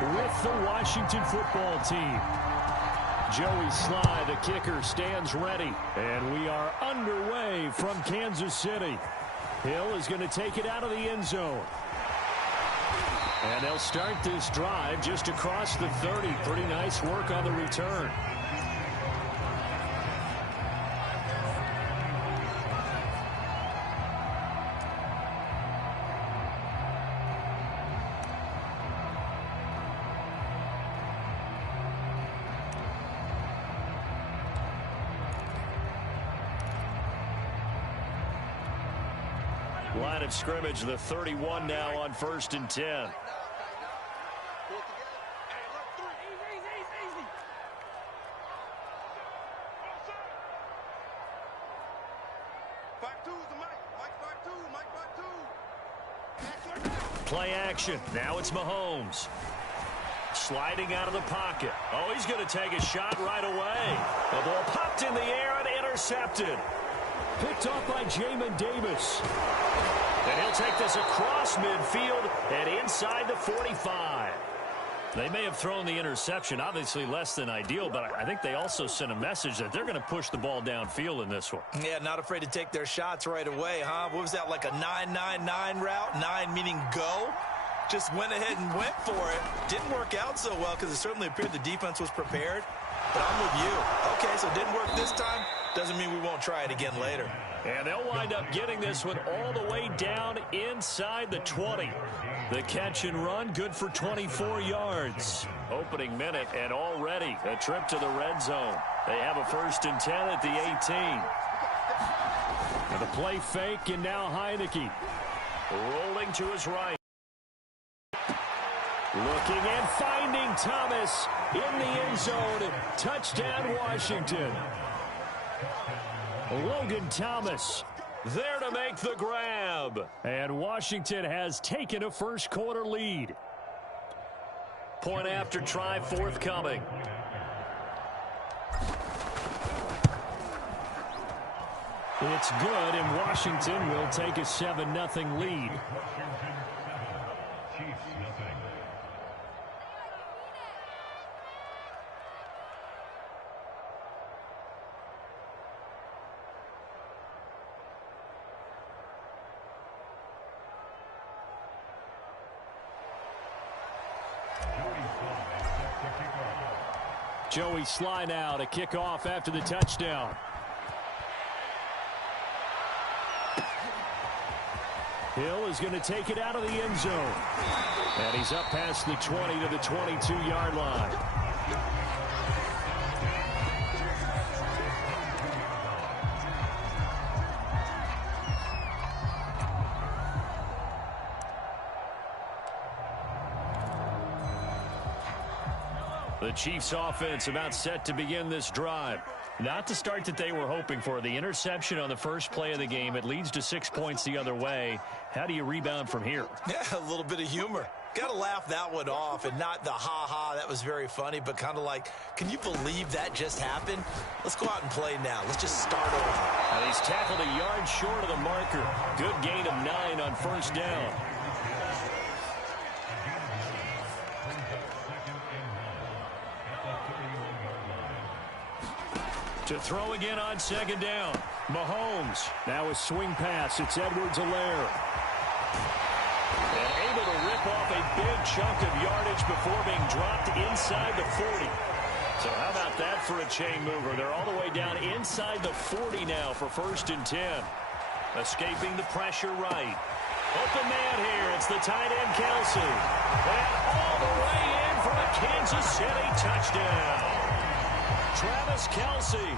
with the Washington football team. Joey Sly, the kicker, stands ready. And we are underway from Kansas City. Hill is going to take it out of the end zone. And they'll start this drive just across the 30. Pretty nice work on the return. Line of scrimmage, the 31 now on 1st and 10. Play action. Now it's Mahomes. Sliding out of the pocket. Oh, he's going to take a shot right away. The ball popped in the air and intercepted. Picked off by Jamin Davis. And he'll take this across midfield and inside the 45. They may have thrown the interception, obviously less than ideal, but I think they also sent a message that they're going to push the ball downfield in this one. Yeah, not afraid to take their shots right away, huh? What was that, like a 9-9-9 route? 9 meaning go? Just went ahead and went for it. Didn't work out so well because it certainly appeared the defense was prepared. But I'm with you. Okay, so it didn't work this time. Doesn't mean we won't try it again later. And they'll wind up getting this one all the way down inside the 20. The catch and run, good for 24 yards. Opening minute, and already a trip to the red zone. They have a 1st and 10 at the 18. And the play fake, and now Heineke. Rolling to his right. Looking and finding Thomas in the end zone. Touchdown, Washington. Logan Thomas there to make the grab. And Washington has taken a first quarter lead. Point after try forthcoming. It's good, and Washington will take a 7-0 lead. Joey Sly now to kick off after the touchdown. Hill is going to take it out of the end zone. And he's up past the 20 to the 22-yard line. The Chiefs offense about set to begin this drive. Not the start that they were hoping for. The interception on the first play of the game. It leads to 6 points the other way. How do you rebound from here? Yeah, a little bit of humor. Got to laugh that one off, and not the ha-ha, that was very funny, but kind of like, can you believe that just happened? Let's go out and play now. Let's just start over. And he's tackled a yard short of the marker. Good gain of 9 on 1st down. To throw again on 2nd down. Mahomes. Now a swing pass. It's Edwards-Helaire. And able to rip off a big chunk of yardage before being dropped inside the 40. So how about that for a chain mover? They're all the way down inside the 40 now for 1st and 10. Escaping the pressure right. Open man here. It's the tight end, Kelsey. And all the way in for a Kansas City touchdown. Travis Kelsey,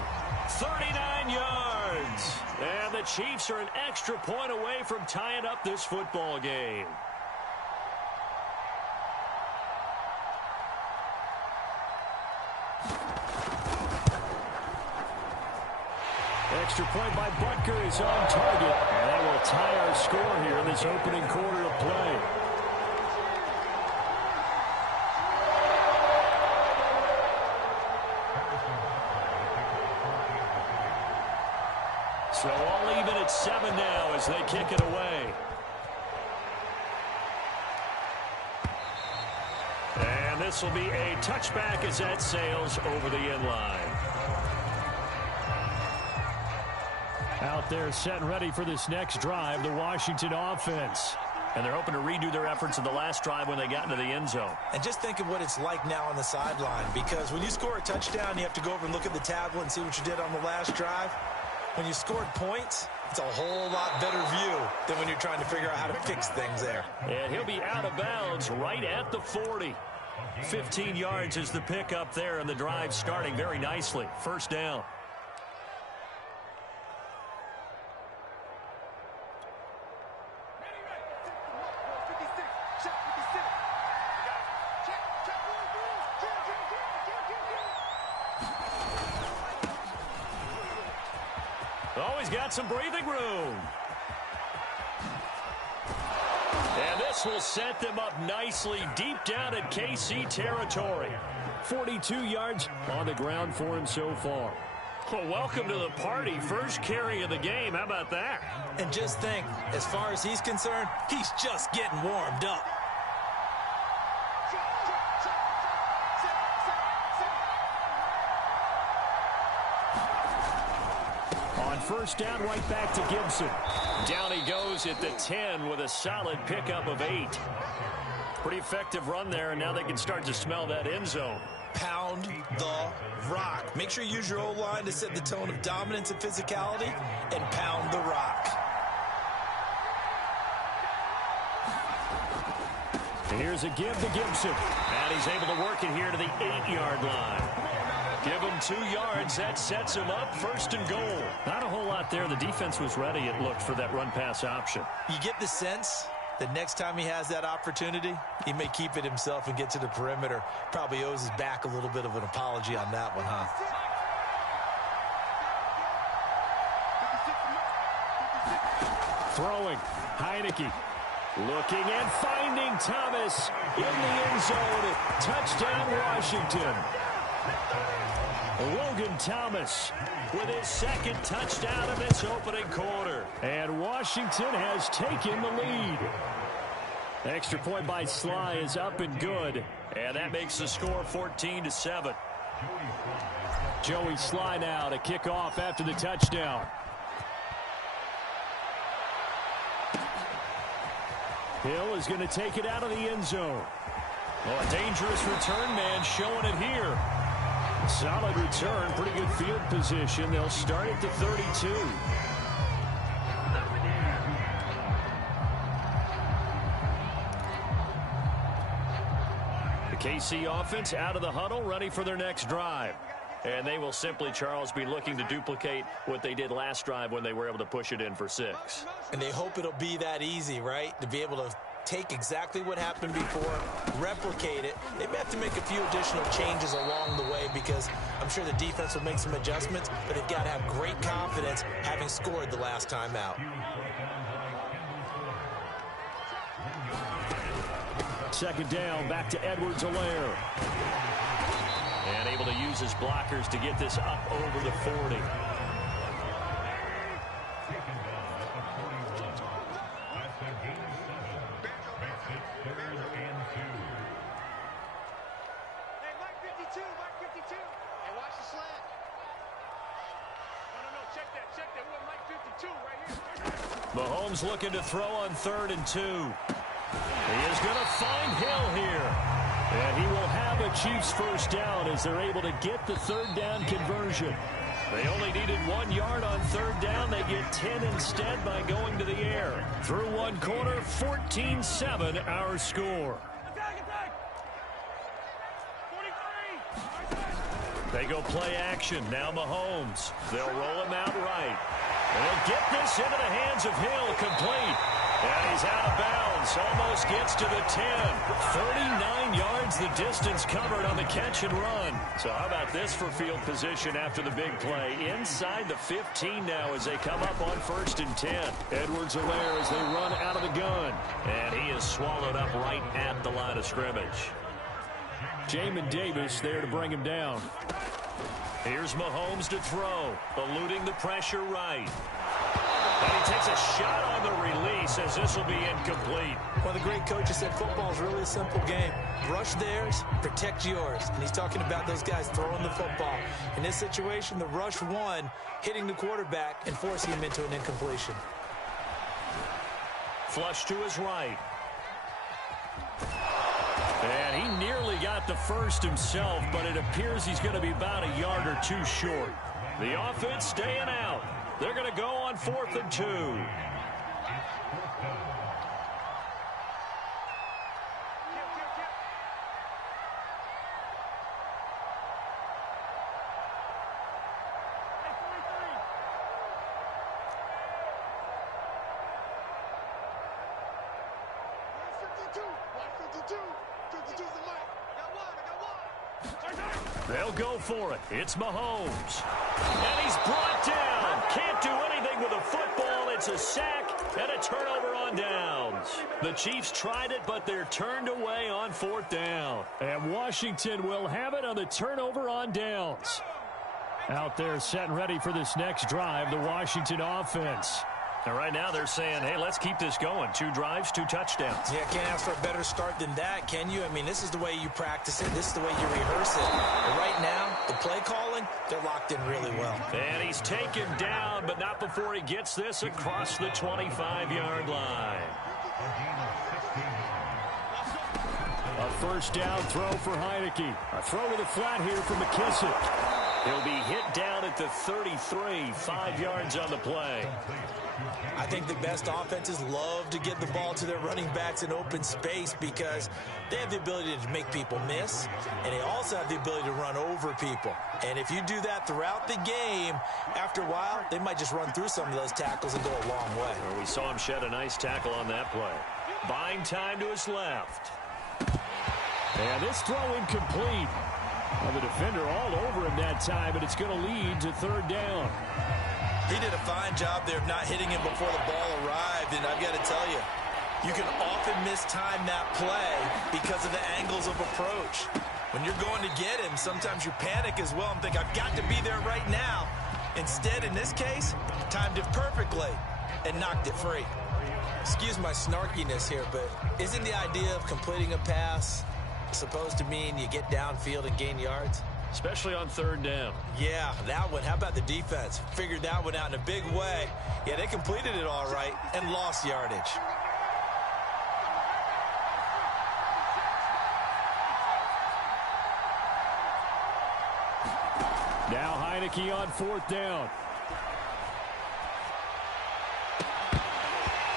39 yards. And the Chiefs are an extra point away from tying up this football game. Extra point by Butker is on target. And that will tie our score here in this opening quarter of play. So all even at 7 now as they kick it away. And this will be a touchback as that sails over the end line. Out there set and ready for this next drive, the Washington offense. And they're hoping to redo their efforts in the last drive when they got into the end zone. And just think of what it's like now on the sideline, because when you score a touchdown, you have to go over and look at the tablet and see what you did on the last drive. When you scored points, it's a whole lot better view than when you're trying to figure out how to fix things there. And he'll be out of bounds right at the 40. 15 yards is the pickup there, and the drive starting very nicely. First down. Oh, he's got some breathing room. And this will set them up nicely deep down at KC territory. 42 yards on the ground for him so far. Well, welcome to the party. First carry of the game. How about that? And just think, as far as he's concerned, he's just getting warmed up. First down, right back to Gibson. Down he goes at the 10 with a solid pickup of 8. Pretty effective run there, and now they can start to smell that end zone. Pound the rock. Make sure you use your O-line to set the tone of dominance and physicality, and pound the rock. And here's a give to Gibson. And he's able to work it here to the 8-yard line. Give him 2 yards. That sets him up. First and goal. Not a whole lot there. The defense was ready, it looked, for that run-pass option. You get the sense that next time he has that opportunity, he may keep it himself and get to the perimeter. Probably owes his back a little bit of an apology on that one, huh? Throwing. Heineke. Looking and finding Thomas in the end zone. Touchdown, Washington. Logan Thomas with his second touchdown of this opening quarter. And Washington has taken the lead. Extra point by Sly is up and good. And that makes the score 14-7. Joey Sly now to kick off after the touchdown. Hill is going to take it out of the end zone. Oh, a dangerous return man showing it here. Solid return, pretty good field position. They'll start at the 32. The KC offense out of the huddle, ready for their next drive. And they will simply, Charles, be looking to duplicate what they did last drive when they were able to push it in for 6. And they hope it'll be that easy, right? To be able to take exactly what happened before, replicate it. They may have to make a few additional changes along the way because I'm sure the defense will make some adjustments, but they've got to have great confidence having scored the last time out. Second down, back to Edwards-Helaire. And able to use his blockers to get this up over the 40. Mahomes looking to throw on 3rd and 2. He is going to find Hill here. And he will have a Chiefs first down as they're able to get the 3rd down conversion. They only needed 1 yard on 3rd down. They get 10 instead by going to the air. Through one quarter, 14-7 our score. They go play action. Now Mahomes. They'll roll him out right. And they'll get this into the hands of Hill, complete. And he's out of bounds. Almost gets to the 10. 39 yards the distance covered on the catch and run. So how about this for field position after the big play? Inside the 15 now as they come up on 1st and 10. Edwards-Helaire as they run out of the gun. And he is swallowed up right at the line of scrimmage. Jamin Davis there to bring him down. Here's Mahomes to throw, eluding the pressure right. And he takes a shot on the release as this will be incomplete. One of the great coaches said football is really a simple game. Rush theirs, protect yours. And he's talking about those guys throwing the football. In this situation, the rush won, hitting the quarterback and forcing him into an incompletion. Flush to his right. And he nearly got the first himself, but it appears he's going to be about a yard or two short. The offense staying out. They're going to go on 4th and 2. They'll go for it. It's Mahomes. And he's brought down. Can't do anything with a football. It's a sack and a turnover on downs. The Chiefs tried it, but they're turned away on 4th down. And Washington will have it on the turnover on downs. Out there set and ready for this next drive, the Washington offense. And right now they're saying, hey, let's keep this going. 2 drives, 2 touchdowns. Yeah, can't ask for a better start than that, can you? I mean, this is the way you practice it. This is the way you rehearse it. But right now, the play calling, they're locked in really well. And he's taken down, but not before he gets this across the 25-yard line. A first down throw for Heineke. A throw to the flat here for McKissick. He'll be hit down at the 33, 5 yards on the play. I think the best offenses love to get the ball to their running backs in open space because they have the ability to make people miss, and they also have the ability to run over people. And if you do that throughout the game, after a while, they might just run through some of those tackles and go a long way. Well, we saw him shed a nice tackle on that play. Buying time to his left. And this throw incomplete. Well, the defender all over him that time, but it's going to lead to 3rd down. He did a fine job there of not hitting him before the ball arrived, and I've got to tell you, you can often mistime that play because of the angles of approach. When you're going to get him, sometimes you panic as well and think, I've got to be there right now. Instead, in this case, timed it perfectly and knocked it free. Excuse my snarkiness here, but isn't the idea of completing a pass supposed to mean you get downfield and gain yards? Especially on 3rd down. Yeah, that one. How about the defense? Figured that one out in a big way. Yeah, they completed it all right and lost yardage. Now Heineke on 4th down.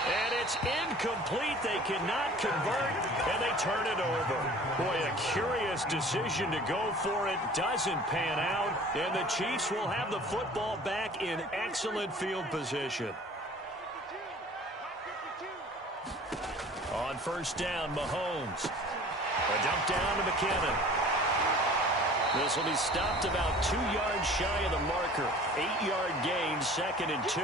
And it's incomplete. They cannot convert, and they turn it over. Boy, a curious decision to go for it. Doesn't pan out, and the Chiefs will have the football back in excellent field position. On 1st down, Mahomes. A dump down to McKinnon. This will be stopped about 2 yards shy of the marker. 8-yard gain, 2nd and 2.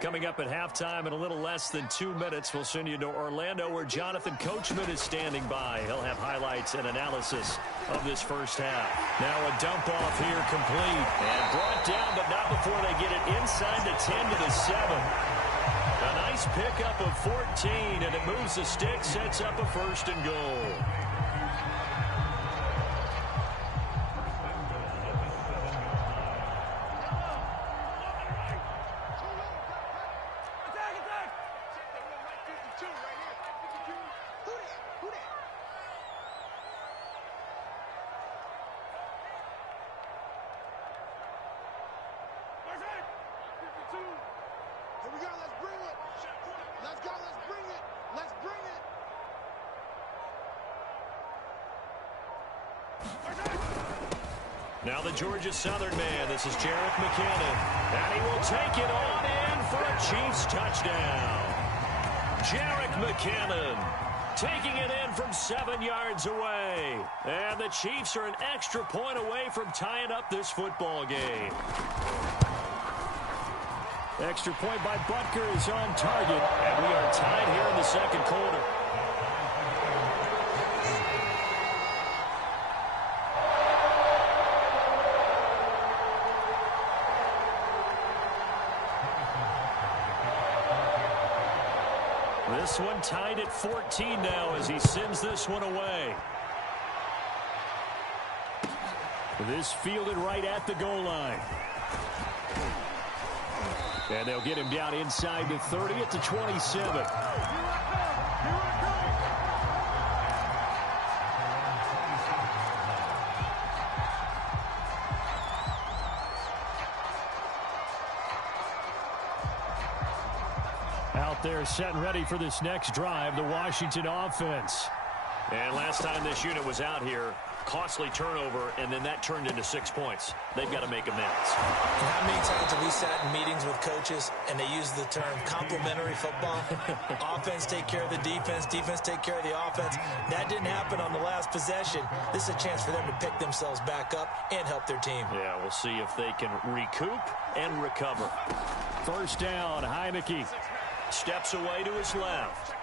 Coming up at halftime in a little less than 2 minutes, we'll send you to Orlando where Jonathan Coachman is standing by. He'll have highlights and analysis of this first half. Now a dump off here complete. And brought down, but not before they get it inside the 10 to the 7. A nice pickup of 14, and it moves the stick, sets up a 1st and goal. Now the Georgia Southern man, this is Jerick McKinnon. And he will take it on in for a Chiefs touchdown. Jerick McKinnon taking it in from 7 yards away. And the Chiefs are an extra point away from tying up this football game. Extra point by Butker is on target, and we are tied here in the second quarter. This one tied at 14 now as he sends this one away. This fielded right at the goal line. And they'll get him down inside the 30 at the 27. Out there set and ready for this next drive, the Washington offense. And last time this unit was out here, costly turnover, and then that turned into 6 points. They've got to make amends. And how many times have we sat in meetings with coaches and they use the term complementary football? Offense take care of the defense, defense take care of the offense. That didn't happen on the last possession. This is a chance for them to pick themselves back up and help their team. Yeah, we'll see if they can recoup and recover. First down, Heineke. Steps away to his left.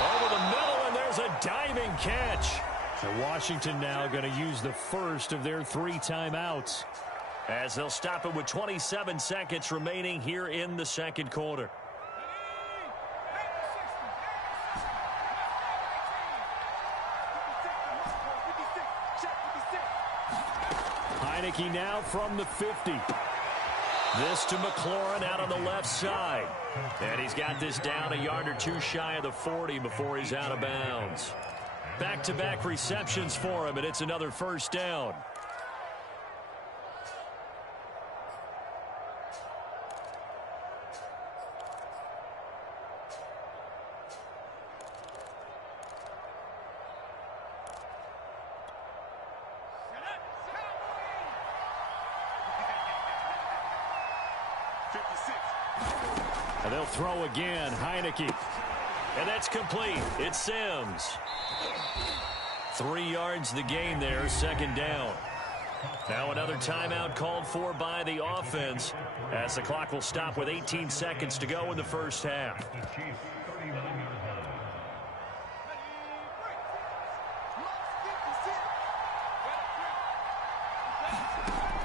Over the middle, and there's a diving catch. And Washington now going to use the first of their 3 timeouts, as they'll stop it with 27 seconds remaining here in the second quarter. Heineke now from the 50. This to McLaurin out on the left side. And he's got this down a yard or two shy of the 40 before he's out of bounds. Back-to-back receptions for him, and it's another first down. And they'll throw again, Heineke. And that's complete. It's Sims. 3 yards the gain there, second down. Now another timeout called for by the offense as the clock will stop with 18 seconds to go in the first half.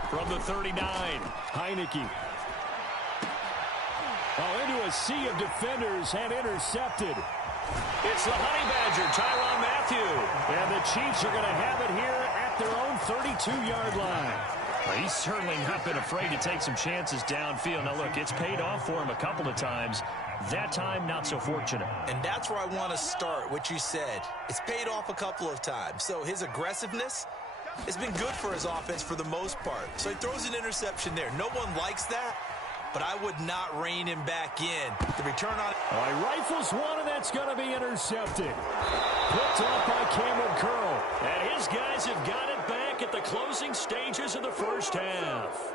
From the 39, Heineke. Oh, into a sea of defenders and intercepted. It's the Honey Badger, Tyrann Mathieu. And the Chiefs are going to have it here at their own 32-yard line. Well, he's certainly not been afraid to take some chances downfield. Now, look, it's paid off for him a couple of times. That time, not so fortunate. And that's where I want to start, what you said. It's paid off a couple of times. So his aggressiveness has been good for his offense for the most part. So he throws an interception there. No one likes that, but I would not rein him back in. The return on... He rifles one, and that's going to be intercepted. Picked up by Cameron Curl. And his guys have got it back at the closing stages of the first half.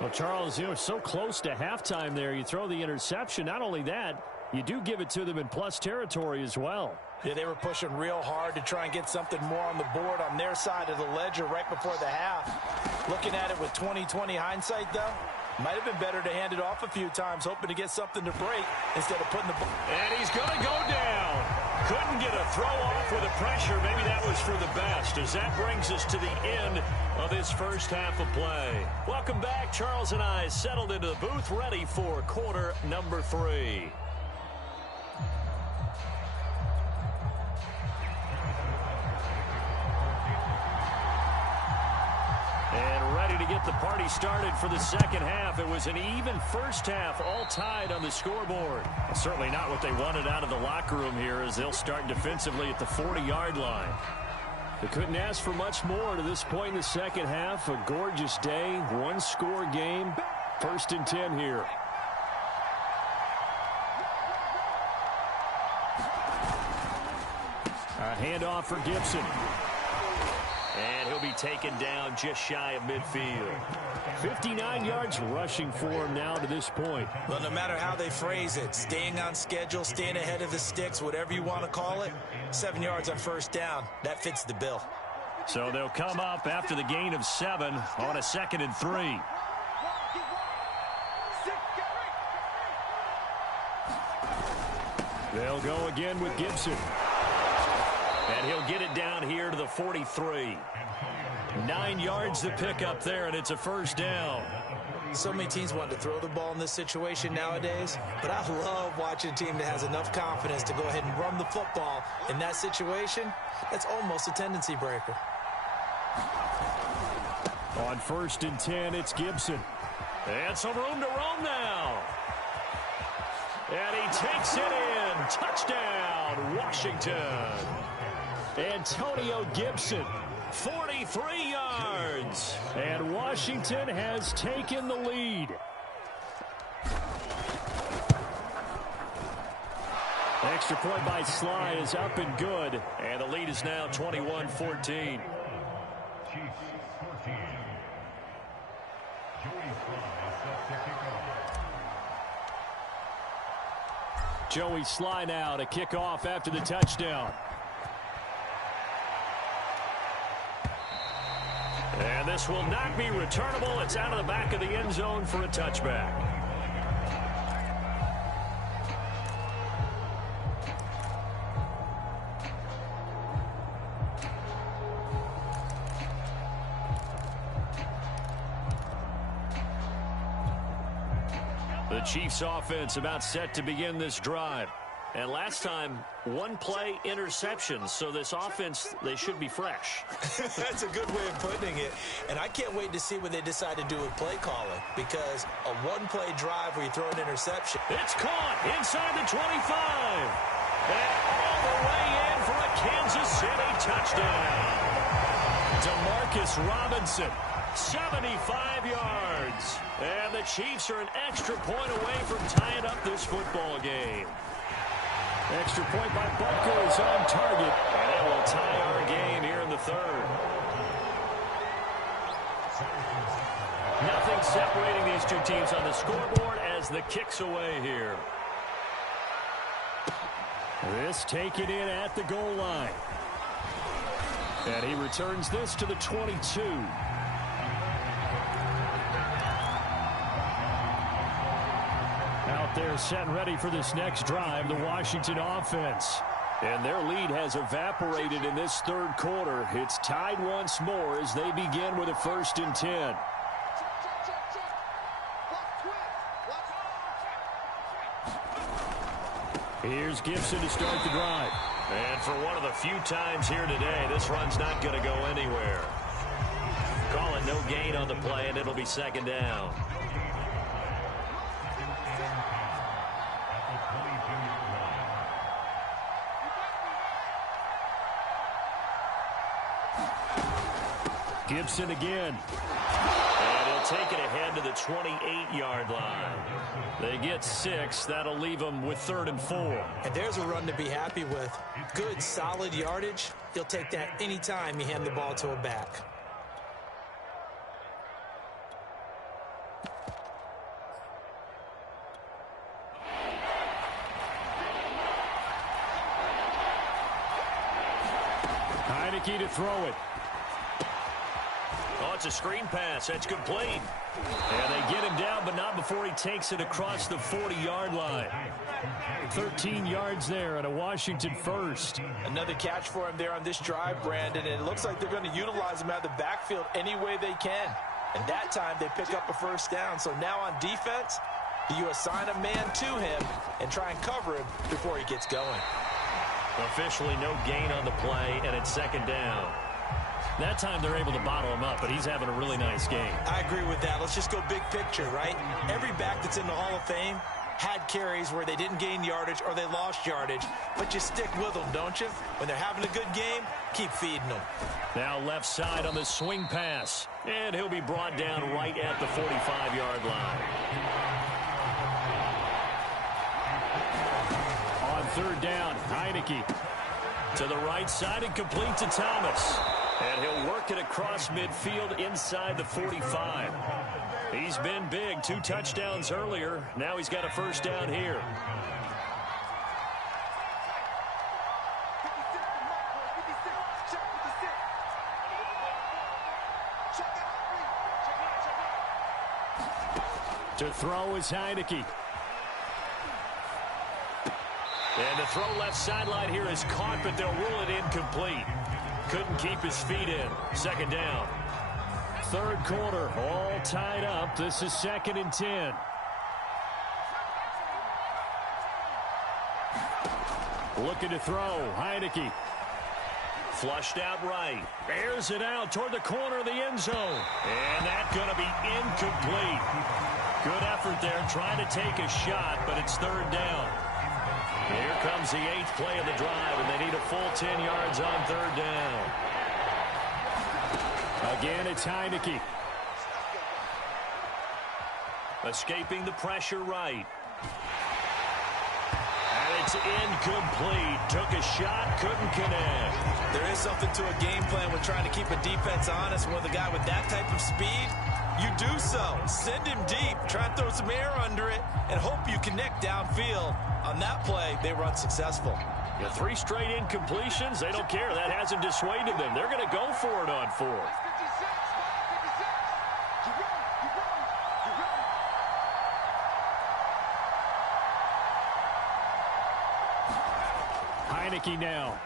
Well, Charles, you know, so close to halftime there. You throw the interception. Not only that, you do give it to them in plus territory as well. Yeah, they were pushing real hard to try and get something more on the board on their side of the ledger right before the half. Looking at it with 20/20 hindsight, though, might have been better to hand it off a few times, hoping to get something to break instead of putting the ball. And he's going to go down. Couldn't get a throw off with the pressure. Maybe that was for the best, as that brings us to the end of this first half of play. Welcome back. Charles and I settled into the booth, ready for quarter number 3. And ready to get the party started for the second half. It was an even first half, all tied on the scoreboard. Certainly not what they wanted out of the locker room here, as they'll start defensively at the 40-yard line. They couldn't ask for much more to this point in the second half. A gorgeous day, one-score game. 1st and 10 here. A handoff for Gibson. And he'll be taken down just shy of midfield. 59 yards rushing for him now to this point. Well, no matter how they phrase it, staying on schedule, staying ahead of the sticks, whatever you want to call it, 7 yards on first down, that fits the bill. So they'll come up after the gain of 7 on a 2nd and 3. They'll go again with Gibson. And he'll get it down here to the 43. 9 yards to pick up there, and it's a first down. So many teams want to throw the ball in this situation nowadays, but I love watching a team that has enough confidence to go ahead and run the football. In that situation, that's almost a tendency breaker. On 1st and 10, it's Gibson. And some room to roam now. And he takes it in. Touchdown, Washington. Antonio Gibson. 43 yards. And Washington has taken the lead. Extra point by Sly is up and good. And the lead is now 21-14. Joey Sly now to kick off after the touchdown. And this will not be returnable. It's out of the back of the end zone for a touchback. The Chiefs offense about set to begin this drive. And last time, one play interception. So this offense, they should be fresh. That's a good way of putting it. And I can't wait to see what they decide to do with play calling, because a one-play drive where you throw an interception. It's caught inside the 25. And all the way in for a Kansas City touchdown. Demarcus Robinson, 75 yards. And the Chiefs are an extra point away from tying up this football game. Extra point by Butker is on target. And it will tie our game here in the third. Nothing separating these two teams on the scoreboard as the kick's away here. This taken in at the goal line. And he returns this to the 22. Out there set and ready for this next drive, the Washington offense. And their lead has evaporated in this third quarter. It's tied once more as they begin with a 1st and 10. Here's Gibson to start the drive. And for one of the few times here today, this run's not going to go anywhere. Call it no gain on the play, and it'll be 2nd down. Gibson again. And he'll take it ahead to the 28-yard line. They get 6. That'll leave them with 3rd and 4. And there's a run to be happy with. Good, solid yardage. He'll take that anytime you hand the ball to a back. Heineke to throw it. Oh, it's a screen pass. That's complete. And they get him down, but not before he takes it across the 40-yard line. 13 yards there and a Washington first. Another catch for him there on this drive, Brandon, and it looks like they're going to utilize him out of the backfield any way they can. And that time they pick up a first down. So now on defense, you assign a man to him and try and cover him before he gets going. Officially no gain on the play, and it's 2nd down. That time they're able to bottle him up, but he's having a really nice game. I agree with that. Let's just go big picture, right? Every back that's in the Hall of Fame had carries where they didn't gain yardage or they lost yardage, but you stick with them, don't you? When they're having a good game, keep feeding them. Now left side on the swing pass, and he'll be brought down right at the 45-yard line. On 3rd down, Heineke to the right side and complete to Thomas. And he'll work it across midfield inside the 45. He's been big. 2 touchdowns earlier. Now he's got a first down here. To throw is Heineke. And the throw left sideline here is caught, but they'll rule it incomplete. Couldn't keep his feet in. Second down. Third quarter, all tied up. This is 2nd and 10. Looking to throw. Heineke. Flushed out right. Airs it out toward the corner of the end zone. And that's going to be incomplete. Good effort there trying to take a shot, but it's third down. Here comes the 8th play of the drive, and they need a full 10 yards on third down. Again, it's Heineke. Escaping the pressure right. And it's incomplete. Took a shot, couldn't connect. There is something to a game plan with trying to keep a defense honest. With a guy with that type of speed, you do so. Send him deep. Try and throw some air under it and hope you connect downfield. On that play, they were unsuccessful. The 3 straight incompletions, they don't care. That hasn't dissuaded them. They're going to go for it on 4th. Heineke now.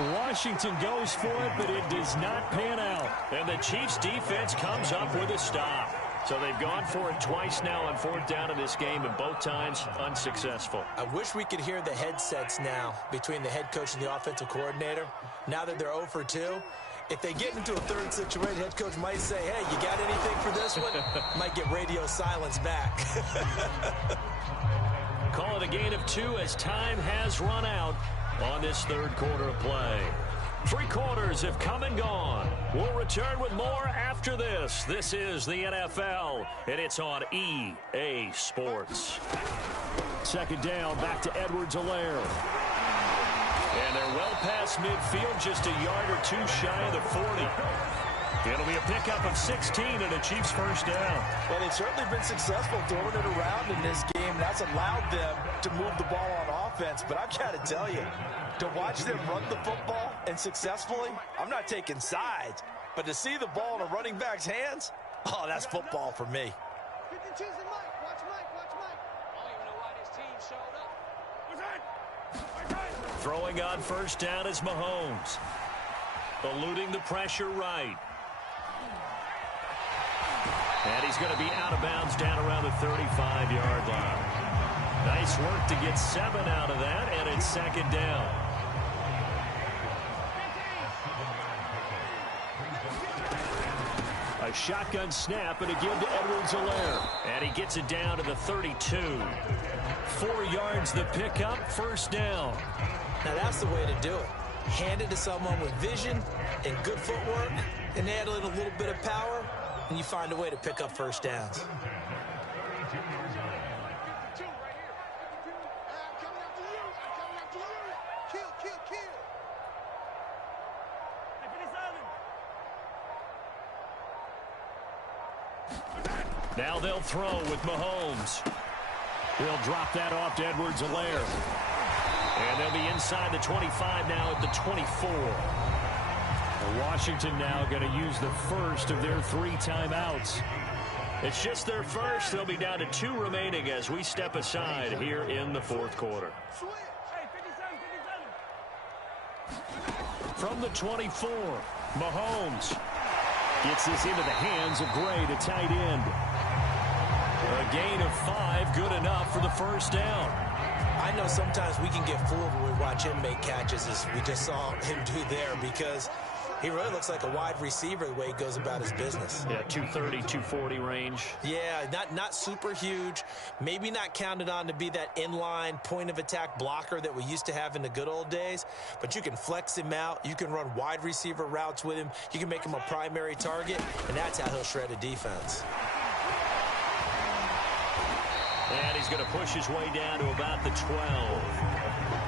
Washington goes for it, but it does not pan out. And the Chiefs defense comes up with a stop. So they've gone for it twice now on 4th down in this game, and both times unsuccessful. I wish we could hear the headsets now between the head coach and the offensive coordinator. Now that they're 0 for 2, if they get into a third situation, head coach might say, hey, you got anything for this one? Might get radio silence back. Call it a gain of 2 as time has run out on this third quarter of play. 3 quarters have come and gone. We'll return with more after this. This is the NFL, and it's on EA Sports. Second down, back to Edwards-Helaire. And they're well past midfield, just a yard or 2 shy of the 40. It'll be a pickup of 16 and a Chiefs first down. Well, they've certainly been successful throwing it around in this game. That's allowed them to move the ball on offense. But I've got to tell you, to watch them run the football and successfully, I'm not taking sides. But to see the ball in a running back's hands, oh, that's football for me. Throwing on first down is Mahomes. Eluding the pressure right. And he's going to be out of bounds down around the 35-yard line. Nice work to get 7 out of that, and it's second down. A shotgun snap and a give to Edwards-Helaire. And he gets it down to the 32. 4 yards the pickup, first down. Now that's the way to do it. Hand it to someone with vision and good footwork, and add in a little bit of power, and you find a way to pick up first downs. Now they'll throw with Mahomes. He'll drop that off to Edwards-Helaire. And they'll be inside the 25 now at the 24. Washington now going to use the first of their 3 timeouts. It's just their first. They'll be down to 2 remaining as we step aside here in the 4th quarter. From the 24, Mahomes gets this into the hands of Gray, the tight end. A gain of 5, good enough for the first down. I know sometimes we can get fooled when we watch him make catches, as we just saw him do there, because he really looks like a wide receiver the way he goes about his business. Yeah, 230, 240 range. Yeah, not super huge. Maybe not counted on to be that inline point-of-attack blocker that we used to have in the good old days, but you can flex him out. You can run wide receiver routes with him. You can make him a primary target, and that's how he'll shred a defense. And he's going to push his way down to about the 12.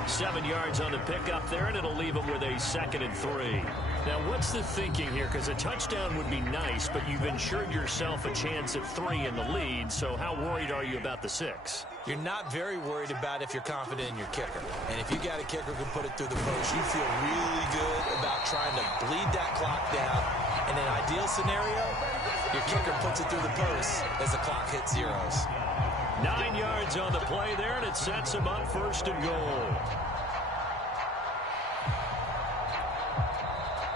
7 yards on the pickup there, and it'll leave him with a 2nd and 3. Now, what's the thinking here? Because a touchdown would be nice, but you've insured yourself a chance at 3 in the lead, so how worried are you about the 6? You're not very worried about if you're confident in your kicker. And if you got a kicker who can put it through the post, you feel really good about trying to bleed that clock down. In an ideal scenario, Your kicker puts it through the post as the clock hits zeros. 9 yards on the play there, and it sets him up 1st and goal.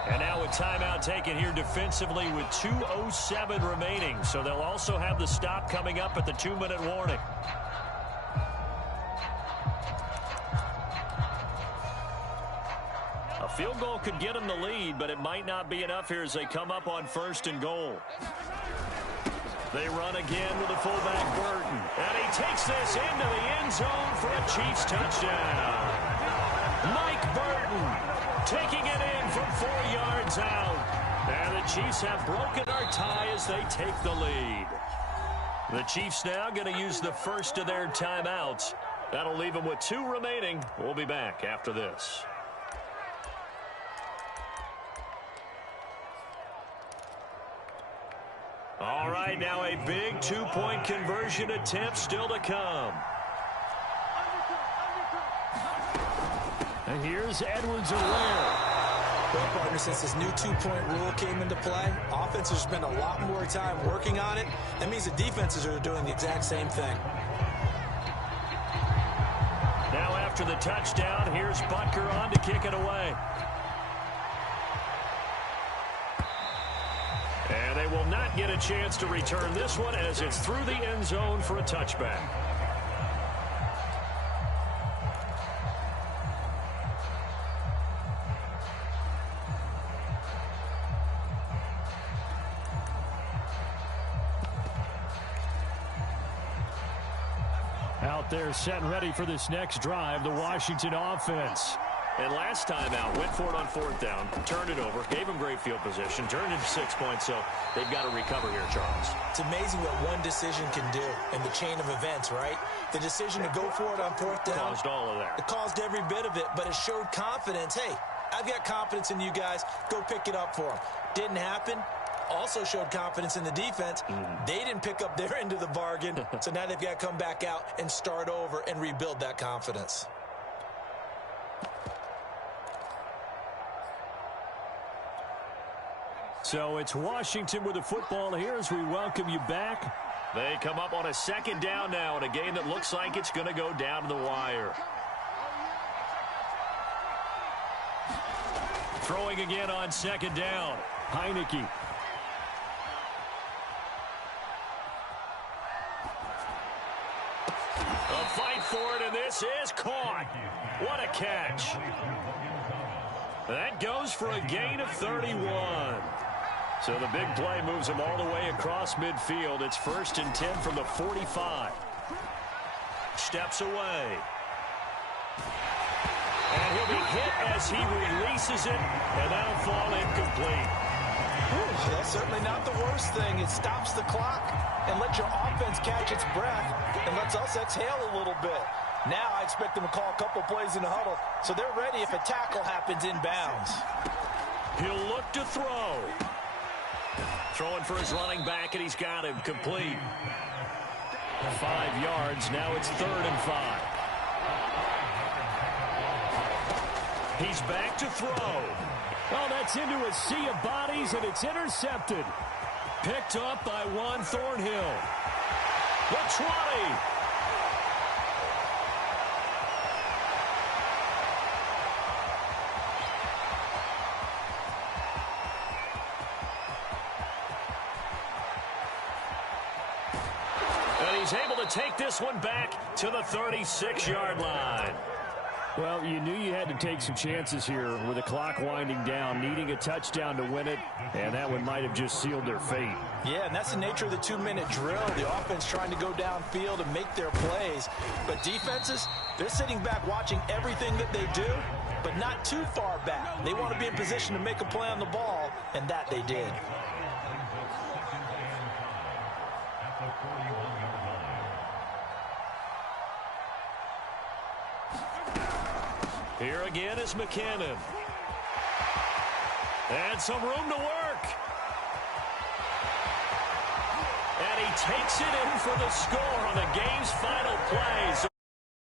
And now a timeout taken here defensively with 2:07 remaining. So they'll also have the stop coming up at the 2-minute warning. A field goal could get them the lead, but it might not be enough here as they come up on 1st and goal. They run again with the fullback Burton. And he takes this into the end zone for a Chiefs touchdown. Mike Burton taking it in from 4 yards out. And the Chiefs have broken our tie as they take the lead. The Chiefs now going to use the first of their timeouts. That'll leave them with 2 remaining. We'll be back after this. All right, now a big 2-point conversion attempt still to come. And here's Edwards-Helaire. Well, partner, since this new 2-point rule came into play, offenses spend a lot more time working on it. That means the defenses are doing the exact same thing. Now after the touchdown, here's Butker on to kick it away. And they will not get a chance to return this one as it's through the end zone for a touchback. Out there set and ready for this next drive, the Washington offense. And last time out, went for it on 4th down, turned it over, gave them great field position, turned it 6 points, so they've got to recover here, Charles. It's amazing what one decision can do in the chain of events, right? The decision to go for it on 4th down. Caused all of that. It caused every bit of it, but it showed confidence. Hey, I've got confidence in you guys. Go pick it up for them. Didn't happen. Also showed confidence in the defense. They didn't pick up their end of the bargain, so now they've got to come back out and start over and rebuild that confidence. So it's Washington with the football here as we welcome you back. They come up on a 2nd down now in a game that looks like it's going to go down to the wire. Throwing again on 2nd down. Heineke. A fight for it, and this is caught. What a catch. That goes for a gain of 31. So the big play moves him all the way across midfield. It's 1st and 10 from the 45. Steps away. And he'll be hit as he releases it, and that'll fall incomplete. That's certainly not the worst thing. It stops the clock and lets your offense catch its breath and lets us exhale a little bit. Now I expect them to call a couple plays in the huddle, so they're ready if a tackle happens inbounds. He'll look to throw. Throwing for his running back, and he's got him complete. 5 yards. Now it's 3rd and 5. He's back to throw. Oh, that's into a sea of bodies, and it's intercepted. Picked up by Juan Thornhill. The 20. And he's able to take this one back to the 36-yard line. Well, you knew you had to take some chances here with the clock winding down, needing a touchdown to win it, and that one might have just sealed their fate. Yeah, and that's the nature of the 2-minute drill. The offense trying to go downfield and make their plays. But defenses, they're sitting back watching everything that they do, but not too far back. They want to be in position to make a play on the ball, and that they did. Here again is McKinnon. And some room to work. And he takes it in for the score on the game's final play. So